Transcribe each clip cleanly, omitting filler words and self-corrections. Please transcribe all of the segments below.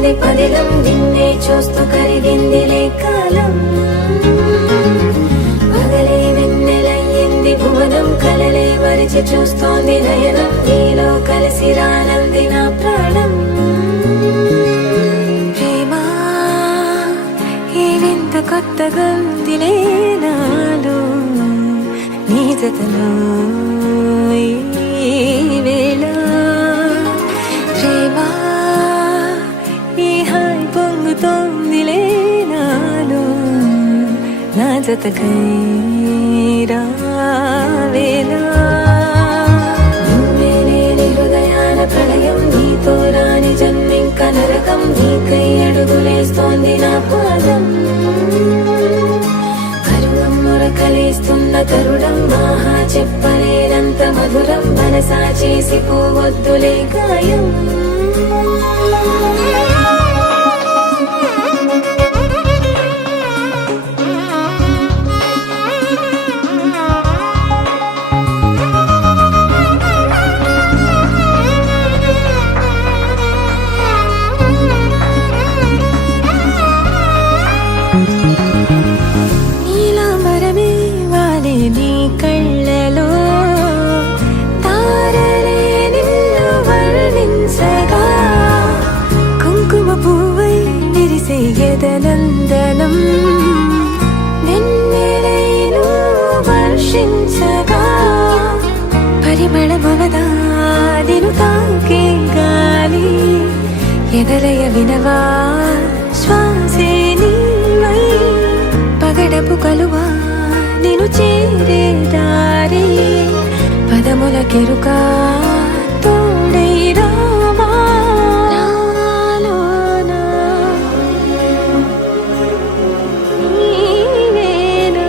చేసింది పదిలం, నిన్నే చూస్తూ కరిగిందిలే కాలం. పగలే వెన్నెలయ్యింది భువనం, కలలే మరిచి చూస్తోంది నయనం. నీలో కలిసి రానంది నా ప్రాణం. ప్రేమా ఈ వింత కొత్తగా ఉందిలే నాలో, నీ జతలో ఈ వేళ. ప్రేమా ఈ హాయి పొంగుతోందిలే నాలో, నా జతకై రావేలా. నువ్వే లేని హృదయాల ప్రళయం, నీతో రాని జన్మింక నరకం. నీకై అడుగులేస్తోంది నా పాదం, కరువం మొరకలేస్తున్న తరుణం. ఆహా చెప్పలేనంత మధురం, మనసా చేసి పోవద్దులే గాయం. నీలాంబరమే వాలే నీ కళ్ళలో, తారలే నిన్ను వర్ణించగా. కుంకుమ పువ్వై విరిసే ఎదనందనం, నిన్నెలైను వర్షించగా. పరిమళమవదా నిను తాకే గాలి, ఎదలయ వినవా శ్వాసే నీవై. పగడపు కలువా నిను చేరే దారి, పదముల కెరుకా తోడై రావా. నాలోనా నీవేనా.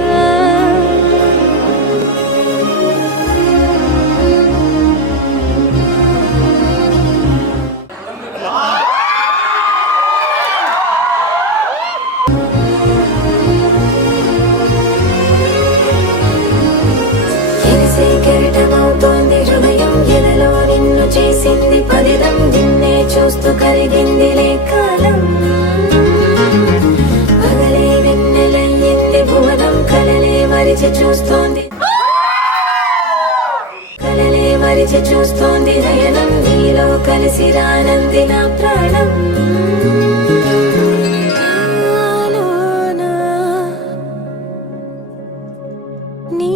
ఎలిసే కెరటమవుతోంది హృదయం, ఎదలో నిన్ను చేసింది పదిలం. నిన్నే చూస్తూ కరిగిందిలే కాలం. పగలే వెన్నెలయ్యింది భువనం, కలలే మరిచి చూస్తోంది నయనం. నీలో కలిసి రానంది నా ప్రాణం. నాలోనా నీ